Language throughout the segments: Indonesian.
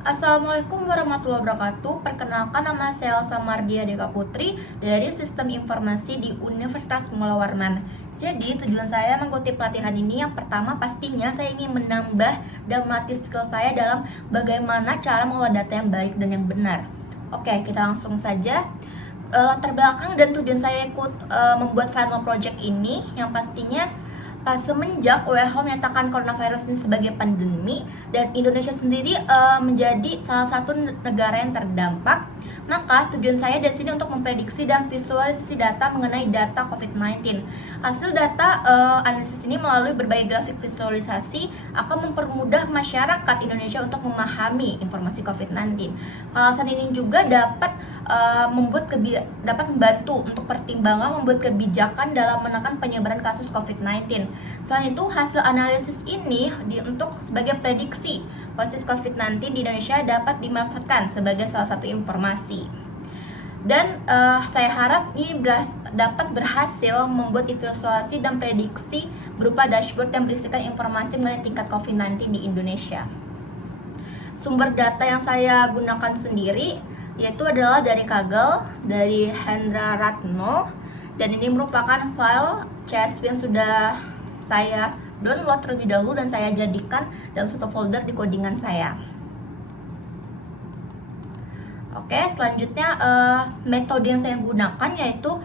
Assalamualaikum warahmatullahi wabarakatuh. Perkenalkan, nama saya Elsa Mardia Deka Putri dari Sistem Informasi di Universitas Mula Warman. Jadi tujuan saya mengikuti pelatihan ini, yang pertama pastinya saya ingin menambah dan melatih skill saya dalam bagaimana cara mengolah data yang baik dan yang benar. Oke, kita langsung saja. Latar belakang dan tujuan saya ikut membuat final project ini, yang pastinya semenjak WHO menyatakan coronavirus ini sebagai pandemi dan Indonesia sendiri menjadi salah satu negara yang terdampak, maka tujuan saya dari sini untuk memprediksi dan visualisasi data mengenai data COVID-19. Hasil data analisis ini melalui berbagai grafik visualisasi akan mempermudah masyarakat Indonesia untuk memahami informasi COVID-19. Alasan ini juga dapat membantu untuk pertimbangan membuat kebijakan dalam menekan penyebaran kasus COVID-19. Selain itu, hasil analisis ini untuk sebagai prediksi kasus COVID-19 di Indonesia dapat dimanfaatkan sebagai salah satu informasi. Dan saya harap ini dapat berhasil membuat visualisasi dan prediksi berupa dashboard yang berisikan informasi mengenai tingkat COVID-19 di Indonesia. Sumber data yang saya gunakan sendiri yaitu adalah dari Kaggle, dari Hendra Ratno, dan ini merupakan file CSV yang sudah saya download terlebih dahulu dan saya jadikan dalam satu folder di codingan saya. Oke, selanjutnya metode yang saya gunakan yaitu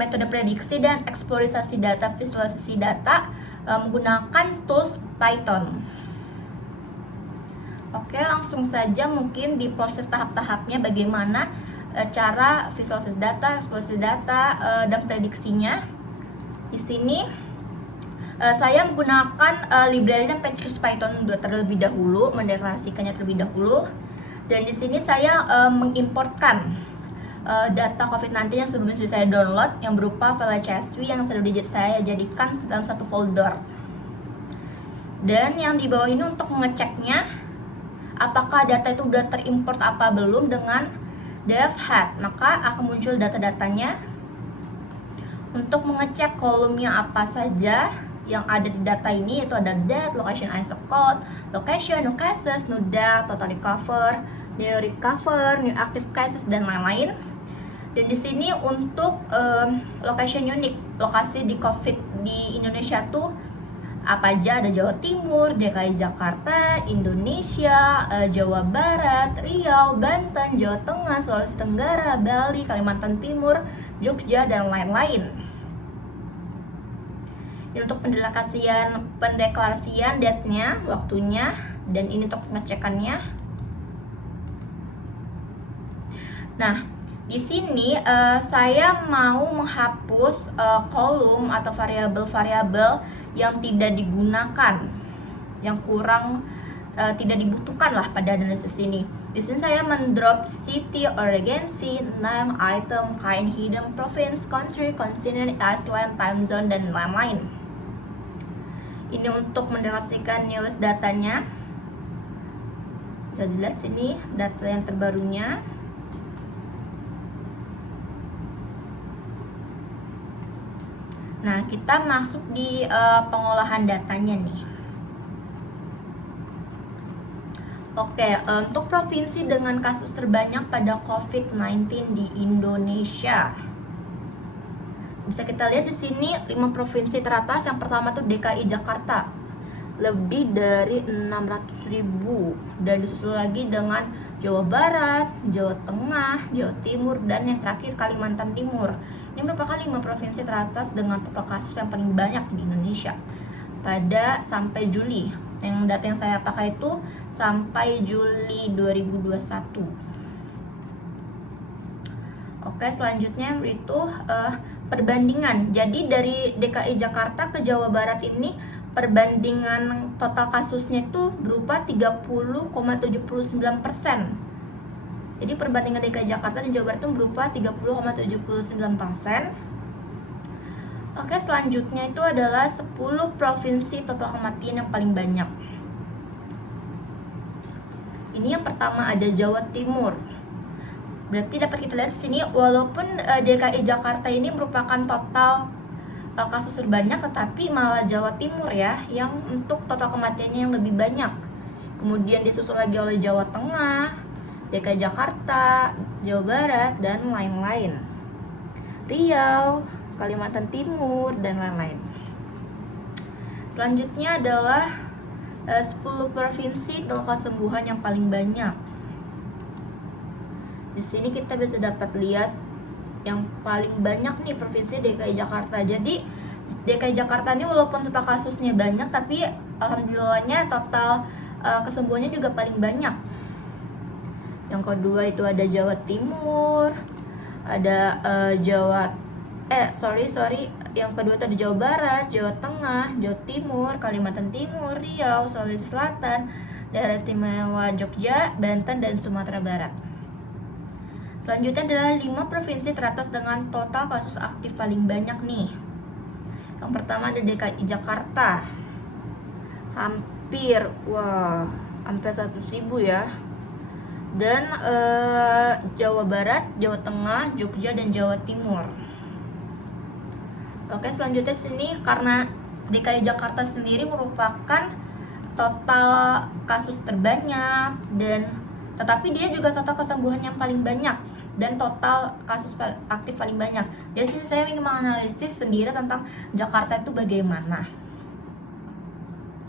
metode prediksi dan eksplorisasi data, visualisasi data menggunakan tools Python. Oke, langsung saja mungkin di proses tahap-tahapnya bagaimana cara visualisasi data, eksplorasi data, dan prediksinya. Di sini saya menggunakan library dan package Python terlebih dahulu, mendeklarasikannya terlebih dahulu. Dan di sini saya mengimportkan data COVID-19 yang sebelumnya sudah saya download yang berupa file CSV yang sudah saya jadikan dalam satu folder. Dan yang di bawah ini untuk mengeceknya apakah data itu sudah terimport apa belum dengan devhat, maka akan muncul data-datanya. Untuk mengecek kolomnya apa saja yang ada di data ini, yaitu ada date, location, ISO code, location, new cases, new date, total recover, new recover, new active cases, dan lain-lain. Dan di sini untuk location unique, lokasi di COVID di Indonesia tuh apa aja, ada Jawa Timur, DKI Jakarta, Indonesia, Jawa Barat, Riau, Banten, Jawa Tengah, Sulawesi Tenggara, Bali, Kalimantan Timur, Jogja, dan lain-lain. Ini untuk pendeklarasian date-nya, waktunya, dan ini untuk pengecekannya. Nah, di sini saya mau menghapus kolom atau variabel-variabel yang tidak digunakan, yang kurang tidak dibutuhkan lah pada analisis ini. Di sini saya mendrop city, regency, name, item, kind, hidden, province, country, continent, island, time zone, dan lain-lain. Ini untuk mendeklarasikan news datanya. Bisa dilihat sini data yang terbarunya. Nah, kita masuk di pengolahan datanya nih. Oke, untuk provinsi dengan kasus terbanyak pada COVID-19 di Indonesia, bisa kita lihat di sini 5 provinsi teratas. Yang pertama tuh DKI Jakarta, lebih dari 600.000, dan disusul lagi dengan Jawa Barat, Jawa Tengah, Jawa Timur, dan yang terakhir Kalimantan Timur. Ini merupakan 5 provinsi teratas dengan total kasus yang paling banyak di Indonesia pada sampai Juli. Yang data yang saya pakai itu sampai Juli 2021. Oke, selanjutnya itu perbandingan. Jadi dari DKI Jakarta ke Jawa Barat ini perbandingan total kasusnya itu berupa 30,79%. Jadi perbandingan DKI Jakarta dan Jawa Barat itu berupa 30,79%. Oke, selanjutnya itu adalah 10 provinsi total kematian yang paling banyak. Ini yang pertama ada Jawa Timur. Berarti dapat kita lihat di sini, walaupun DKI Jakarta ini merupakan total kasus terbanyak, tetapi malah Jawa Timur ya yang untuk total kematiannya yang lebih banyak. kemudian disusul lagi oleh Jawa Tengah, DKI Jakarta, Jawa Barat, dan lain-lain. Riau, Kalimantan Timur, dan lain-lain. Selanjutnya adalah 10 provinsi tingkat kesembuhan yang paling banyak. Di sini kita bisa dapat lihat yang paling banyak nih provinsi DKI Jakarta. Jadi DKI Jakarta ini walaupun total kasusnya banyak, tapi alhamdulillahnya total kesembuhannya juga paling banyak. Yang kedua itu ada Jawa Timur, ada yang kedua itu ada Jawa Barat, Jawa Tengah, Jawa Timur, Kalimantan Timur, Riau, Sulawesi Selatan, Daerah Istimewa Jogja, Banten, dan Sumatera Barat. Selanjutnya adalah 5 provinsi teratas dengan total kasus aktif paling banyak nih. Yang pertama ada DKI Jakarta, hampir 100.000 ya. Dan Jawa Barat, Jawa Tengah, Jogja, dan Jawa Timur. Oke, selanjutnya sini karena DKI Jakarta sendiri merupakan total kasus terbanyak, dan tetapi dia juga total kesembuhan yang paling banyak dan total kasus aktif paling banyak. Jadi sini saya ingin menganalisis sendiri tentang Jakarta itu bagaimana.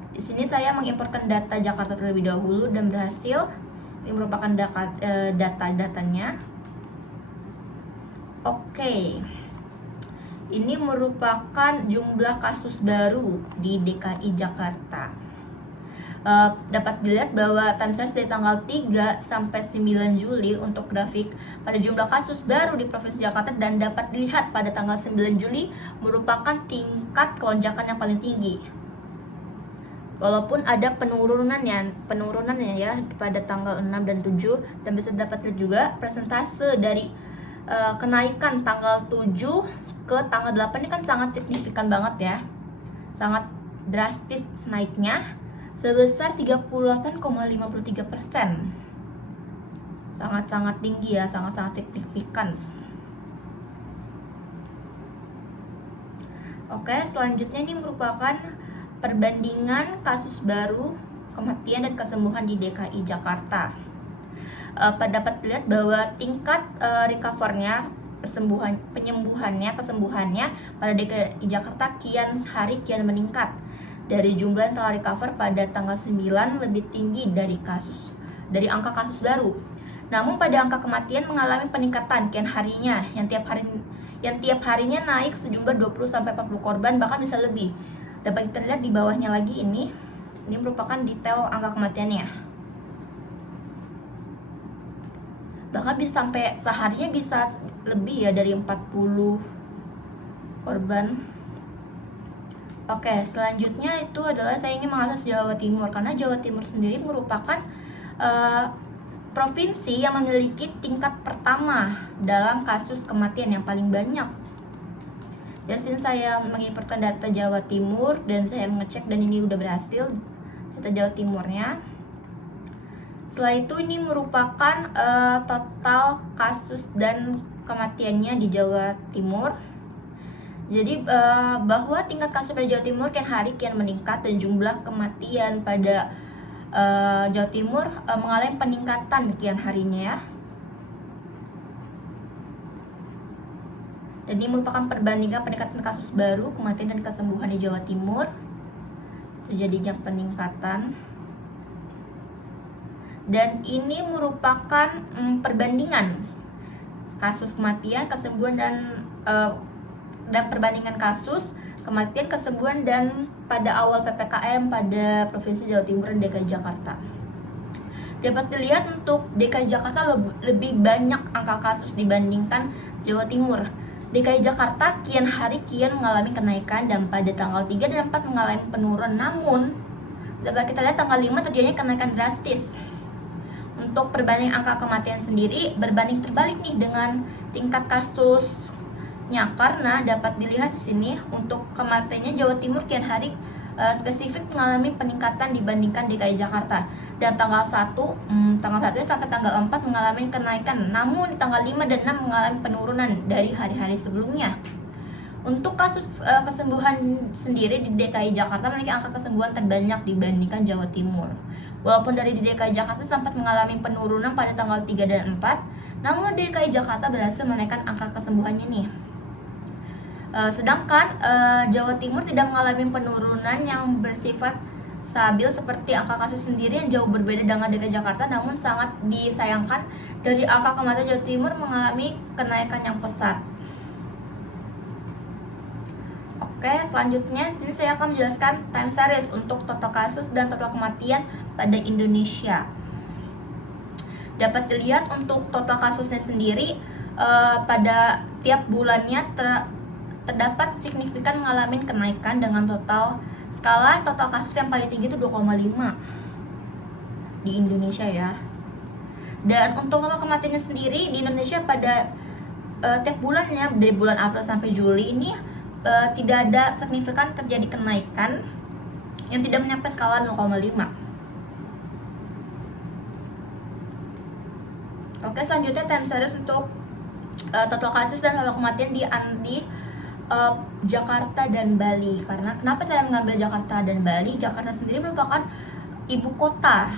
Di sini saya mengimportkan data Jakarta terlebih dahulu dan berhasil. Ini merupakan data-datanya. Oke. Ini merupakan jumlah kasus baru di DKI Jakarta. Dapat dilihat bahwa timestamp dari tanggal 3 sampai 9 Juli untuk grafik pada jumlah kasus baru di Provinsi Jakarta, dan dapat dilihat pada tanggal 9 Juli merupakan tingkat lonjakan yang paling tinggi. Walaupun ada penurunannya ya pada tanggal 6 dan 7, dan bisa dapat lihat juga persentase dari kenaikan tanggal 7 ke tanggal 8 ini kan sangat signifikan banget ya. Sangat drastis naiknya sebesar 38,53%. Sangat-sangat tinggi ya, sangat-sangat signifikan. Oke, selanjutnya ini merupakan perbandingan kasus baru, kematian, dan kesembuhan di DKI Jakarta. Dapat dilihat bahwa tingkat recovernya, kesembuhannya pada DKI Jakarta kian hari kian meningkat. Dari jumlah yang telah recover pada tanggal 9 lebih tinggi dari angka kasus baru. Namun pada angka kematian mengalami peningkatan kian harinya, yang tiap harinya naik sejumlah 20-40 korban, bahkan bisa lebih. Dapat kita lihat di bawahnya lagi, ini merupakan detail angka kematiannya. Bahkan bisa sampai seharinya bisa lebih ya dari 40 korban. Oke, selanjutnya itu adalah saya ingin menganalisis Jawa Timur, karena Jawa Timur sendiri merupakan provinsi yang memiliki tingkat pertama dalam kasus kematian yang paling banyak. Di sini saya mengimportkan data Jawa Timur dan saya mengecek, dan ini udah berhasil data Jawa Timurnya. Setelah itu ini merupakan total kasus dan kematiannya di Jawa Timur. Jadi bahwa tingkat kasus pada Jawa Timur kian hari kian meningkat, dan jumlah kematian pada Jawa Timur mengalami peningkatan kian harinya ya. Dan ini merupakan perbandingan peningkatan kasus baru, kematian, dan kesembuhan di Jawa Timur. Terjadinya peningkatan. Dan ini merupakan perbandingan kasus kematian, kesembuhan, dan perbandingan kasus kematian, kesembuhan, dan pada awal PPKM pada Provinsi Jawa Timur dan DKI Jakarta. Dapat dilihat untuk DKI Jakarta lebih banyak angka kasus dibandingkan Jawa Timur. DKI Jakarta kian hari kian mengalami kenaikan, dan pada tanggal 3 dan 4 mengalami penurunan. Namun dapat kita lihat tanggal 5 terjadinya kenaikan drastis. Untuk perbanding angka kematian sendiri berbanding terbalik nih dengan tingkat kasusnya, karena dapat dilihat di sini untuk kematiannya Jawa Timur kian hari spesifik mengalami peningkatan dibandingkan DKI Jakarta. Dan tanggal 1 sampai tanggal 4 mengalami kenaikan, namun di tanggal 5 dan 6 mengalami penurunan dari hari-hari sebelumnya. Untuk kasus kesembuhan sendiri di DKI Jakarta memiliki angka kesembuhan terbanyak dibandingkan Jawa Timur. Walaupun dari di DKI Jakarta sempat mengalami penurunan pada tanggal 3 dan 4, namun DKI Jakarta berhasil menaikkan angka kesembuhannya nih. Sedangkan Jawa Timur tidak mengalami penurunan yang bersifat stabil seperti angka kasus sendiri yang jauh berbeda dengan DKI Jakarta, namun sangat disayangkan dari angka kematian Jawa Timur mengalami kenaikan yang pesat. Oke, selanjutnya sini saya akan menjelaskan time series untuk total kasus dan total kematian pada Indonesia. Dapat dilihat untuk total kasusnya sendiri pada tiap bulannya terdapat signifikan mengalami kenaikan dengan skala total kasus yang paling tinggi itu 2,5 di Indonesia ya. Dan untuk total kematiannya sendiri di Indonesia pada tiap bulannya dari bulan April sampai Juli ini tidak ada signifikan terjadi kenaikan yang tidak menyampai skala 0,5. Oke, selanjutnya time series untuk total kasus dan total kematian di Jakarta dan Bali. Karena kenapa saya mengambil Jakarta dan Bali? Jakarta sendiri merupakan ibu kota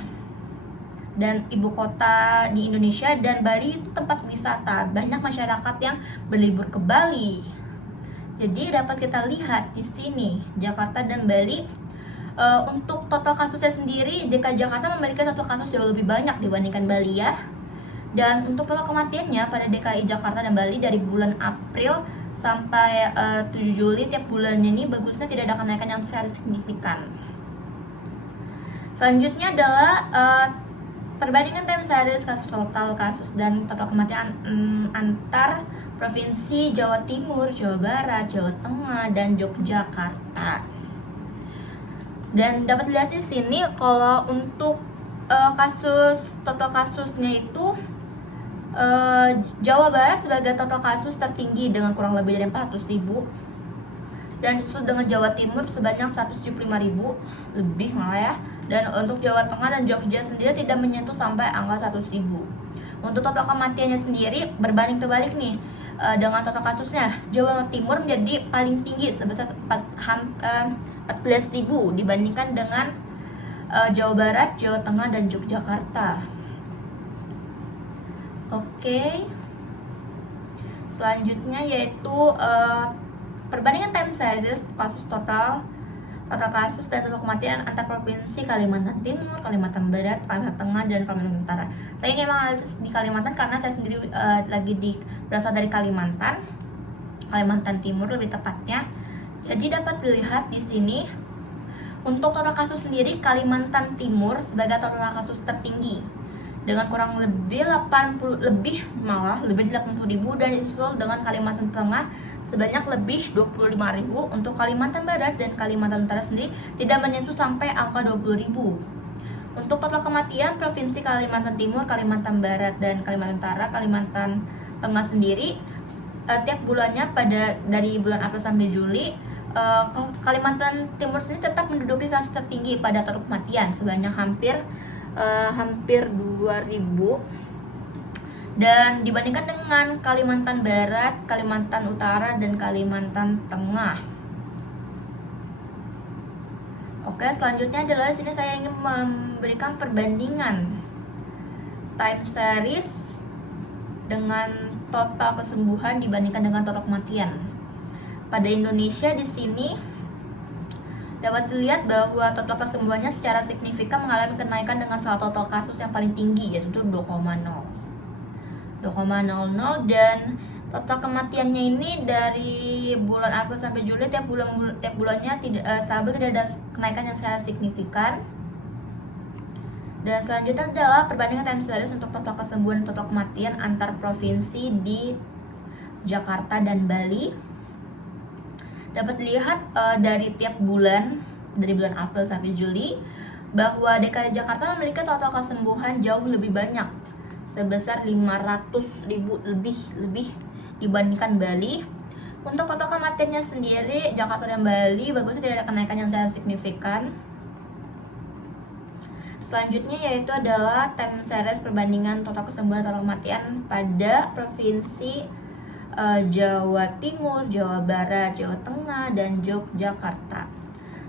di Indonesia, dan Bali itu tempat wisata. Banyak masyarakat yang berlibur ke Bali. Jadi dapat kita lihat di sini Jakarta dan Bali. Untuk total kasusnya sendiri, DKI Jakarta memiliki total kasus jauh lebih banyak dibandingkan Bali ya. Dan untuk total kematiannya pada DKI Jakarta dan Bali dari bulan April sampai 7 Juli tiap bulannya ini bagusnya tidak ada kenaikan yang secara signifikan. Selanjutnya adalah perbandingan time series kasus total kasus dan total kematian antar provinsi Jawa Timur, Jawa Barat, Jawa Tengah, dan Yogyakarta. Dan dapat dilihat di sini kalau untuk total kasusnya itu Jawa Barat sebagai total kasus tertinggi dengan kurang lebih dari 400.000, dan disusul dengan Jawa Timur sebanyak 175.000 lebih malah ya. Dan untuk Jawa Tengah dan Jogja sendiri tidak menyentuh sampai angka 100.000. Untuk total kematiannya sendiri berbanding terbalik nih dengan total kasusnya, Jawa Timur menjadi paling tinggi sebesar 14.000 dibandingkan dengan Jawa Barat, Jawa Tengah, dan Yogyakarta. Oke, selanjutnya yaitu perbandingan time series kasus total kasus dan total kematian antar provinsi Kalimantan Timur, Kalimantan Barat, Kalimantan Tengah, dan Kalimantan Utara. Saya ingin menganalisis di Kalimantan karena saya sendiri berasal dari Kalimantan Timur lebih tepatnya. Jadi dapat dilihat di sini untuk total kasus sendiri Kalimantan Timur sebagai total kasus tertinggi dengan kurang lebih 80.000 dan disusul dengan Kalimantan Tengah sebanyak lebih 25.000. Untuk Kalimantan Barat dan Kalimantan Utara sendiri tidak menyentuh sampai angka 20.000. Untuk total kematian provinsi Kalimantan Timur, Kalimantan Barat, dan Kalimantan Utara, Kalimantan Tengah sendiri tiap bulannya dari bulan April sampai Juli, Kalimantan Timur sendiri tetap menduduki kasus tertinggi pada total kematian sebanyak hampir 2.000, dan dibandingkan dengan Kalimantan Barat, Kalimantan Utara, dan Kalimantan Tengah. Oke, selanjutnya adalah sini saya ingin memberikan perbandingan time series dengan total kesembuhan dibandingkan dengan total kematian. Pada Indonesia di sini dapat dilihat bahwa total kesembuhannya secara signifikan mengalami kenaikan dengan skala total kasus yang paling tinggi yaitu 2,0, dan total kematiannya ini dari bulan April sampai Juli tiap bulannya tidak stabil, tidak ada kenaikan yang secara signifikan. Dan selanjutnya adalah perbandingan time series untuk total kesembuhan dan total kematian antar provinsi di Jakarta dan Bali. Dapat dilihat dari tiap bulan, dari bulan April sampai Juli, bahwa DKI Jakarta memiliki total kesembuhan jauh lebih banyak sebesar 500.000 lebih dibandingkan Bali. Untuk total kematiannya sendiri Jakarta dan Bali bagusnya tidak ada kenaikan yang sangat signifikan. Selanjutnya yaitu adalah time series perbandingan total kesembuhan dan total kematian pada provinsi Jawa Timur, Jawa Barat, Jawa Tengah, dan Yogyakarta.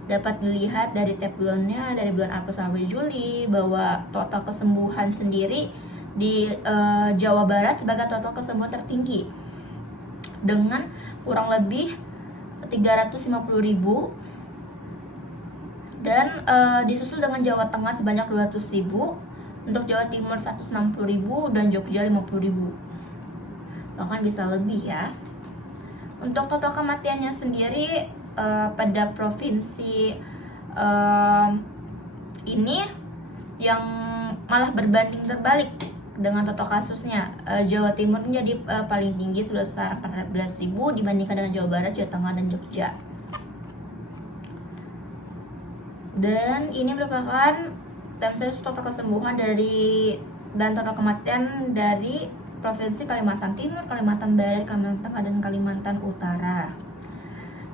dapat dilihat dari tiap bulannya, dari bulan April sampai Juli, bahwa total kesembuhan sendiri di Jawa Barat sebagai total kesembuhan tertinggi dengan kurang lebih 350.000, dan disusul dengan Jawa Tengah sebanyak 200.000, untuk Jawa Timur 160.000, dan Jogja 50.000, bahkan bisa lebih ya. Untuk total kematiannya sendiri pada provinsi ini yang malah berbanding terbalik dengan total kasusnya. Jawa Timur menjadi paling tinggi, sudah 14.000 dibandingkan dengan Jawa Barat, Jawa Tengah, dan Jogja. Dan ini merupakan total kesembuhan dan total kematian dari Provinsi Kalimantan Timur, Kalimantan Barat, Kalimantan Tengah, dan Kalimantan Utara.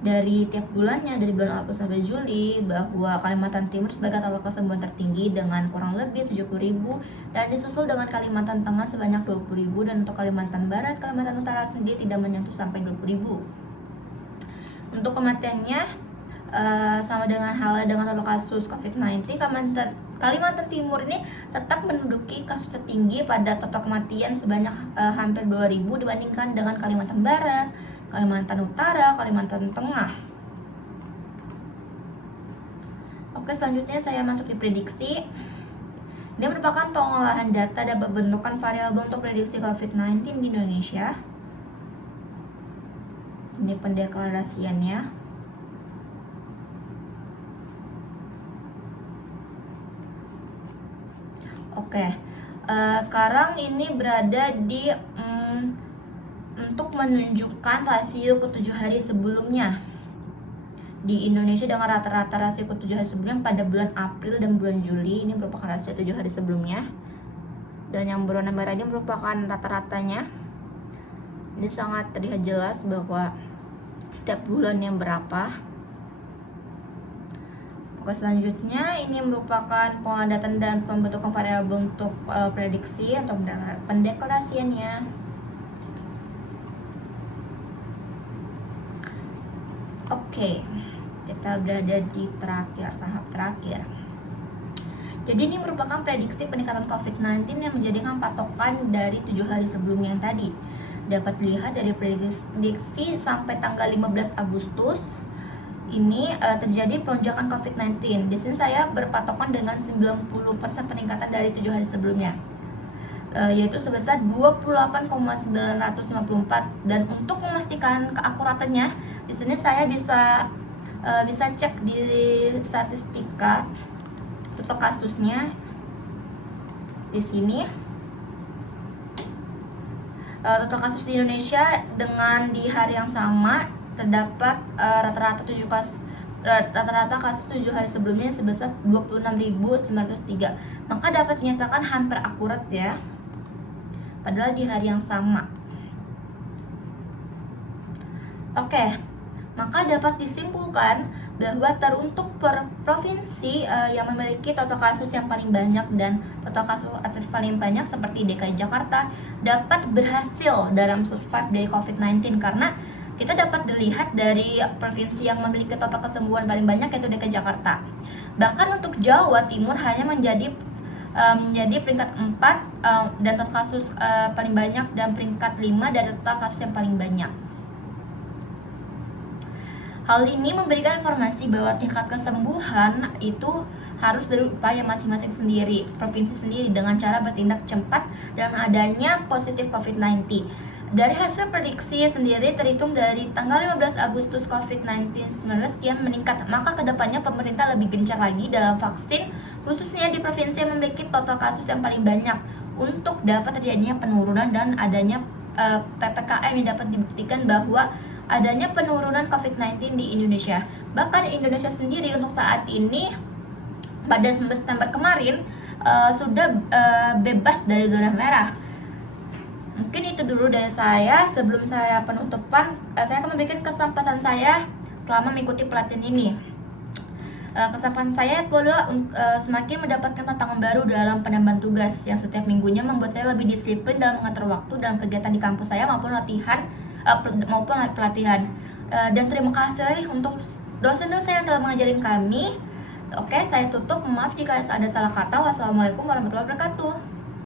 Dari tiap bulannya, dari bulan April sampai Juli, bahwa Kalimantan Timur sebagai total kesembuhan tertinggi dengan kurang lebih 70.000, dan disusul dengan Kalimantan Tengah sebanyak 20.000, dan untuk Kalimantan Barat, Kalimantan Utara sendiri tidak menyentuh sampai 20.000. Untuk kematiannya sama dengan halnya dengan total kasus COVID-19, Kalimantan Timur ini tetap menduduki kasus tertinggi pada total kematian sebanyak hampir 2.000 dibandingkan dengan Kalimantan Barat, Kalimantan Utara, Kalimantan Tengah. Oke, selanjutnya saya masuk di prediksi. Ini merupakan pengolahan data dan pembentukan variabel untuk prediksi COVID-19 di Indonesia. Ini pendeklarasiannya. Oke, sekarang ini berada di untuk menunjukkan rasio ke-7 hari sebelumnya di Indonesia dengan rata-rata rasio ke-7 hari sebelumnya pada bulan April dan bulan Juli. Ini merupakan rasio 7 hari sebelumnya, dan yang berwarna merah ini merupakan rata-ratanya. Ini sangat terlihat jelas bahwa tiap bulannya berapa. Oke, selanjutnya ini merupakan pengadatan dan pembentukan variabel untuk prediksi atau pendeklarasiannya. Oke, kita berada di tahap terakhir. Jadi ini merupakan prediksi peningkatan COVID-19 yang menjadikan patokan dari 7 hari sebelumnya yang tadi. Dapat dilihat dari prediksi sampai tanggal 15 Agustus ini terjadi lonjakan COVID-19. Di sini saya berpatokan dengan 90% peningkatan dari 7 hari sebelumnya, yaitu sebesar 28,954. Dan untuk memastikan keakuratannya, di sini saya bisa cek di statistika total kasusnya. Di sini total kasus di Indonesia dengan di hari yang sama terdapat rata-rata kasus 7 hari sebelumnya sebesar 26.903. Maka dapat dinyatakan hampir akurat ya, padahal di hari yang sama. Oke, maka dapat disimpulkan bahwa teruntuk per provinsi yang memiliki total kasus yang paling banyak dan total kasus aktif paling banyak seperti DKI Jakarta dapat berhasil dalam survive dari COVID-19, karena kita dapat dilihat dari provinsi yang memiliki total kesembuhan paling banyak yaitu DKI Jakarta. Bahkan untuk Jawa Timur hanya menjadi peringkat 4 dan total kasus paling banyak, dan peringkat 5 dari total kasus yang paling banyak. Hal ini memberikan informasi bahwa tingkat kesembuhan itu harus dari upaya masing-masing sendiri, provinsi sendiri, dengan cara bertindak cepat dan adanya positif COVID-19. Dari hasil prediksi sendiri terhitung dari tanggal 15 Agustus COVID-19 kian meningkat, maka kedepannya pemerintah lebih gencar lagi dalam vaksin, khususnya di provinsi yang memiliki total kasus yang paling banyak, untuk dapat terjadinya penurunan dan adanya PPKM yang dapat dibuktikan bahwa adanya penurunan COVID-19 di Indonesia. Bahkan di Indonesia sendiri untuk saat ini pada 19 September kemarin sudah bebas dari zona merah. Mungkin itu dulu dari saya. Sebelum saya penutupan, saya akan memberikan kesempatan saya selama mengikuti pelatihan ini. Kesempatan saya adalah semakin mendapatkan tantangan baru dalam penambahan tugas yang setiap minggunya membuat saya lebih disiplin dalam mengatur waktu dalam kegiatan di kampus saya maupun pelatihan. Dan terima kasih untuk dosen-dosen yang telah mengajarin kami. Oke, saya tutup. Maaf jika ada salah kata. Wassalamualaikum warahmatullahi wabarakatuh.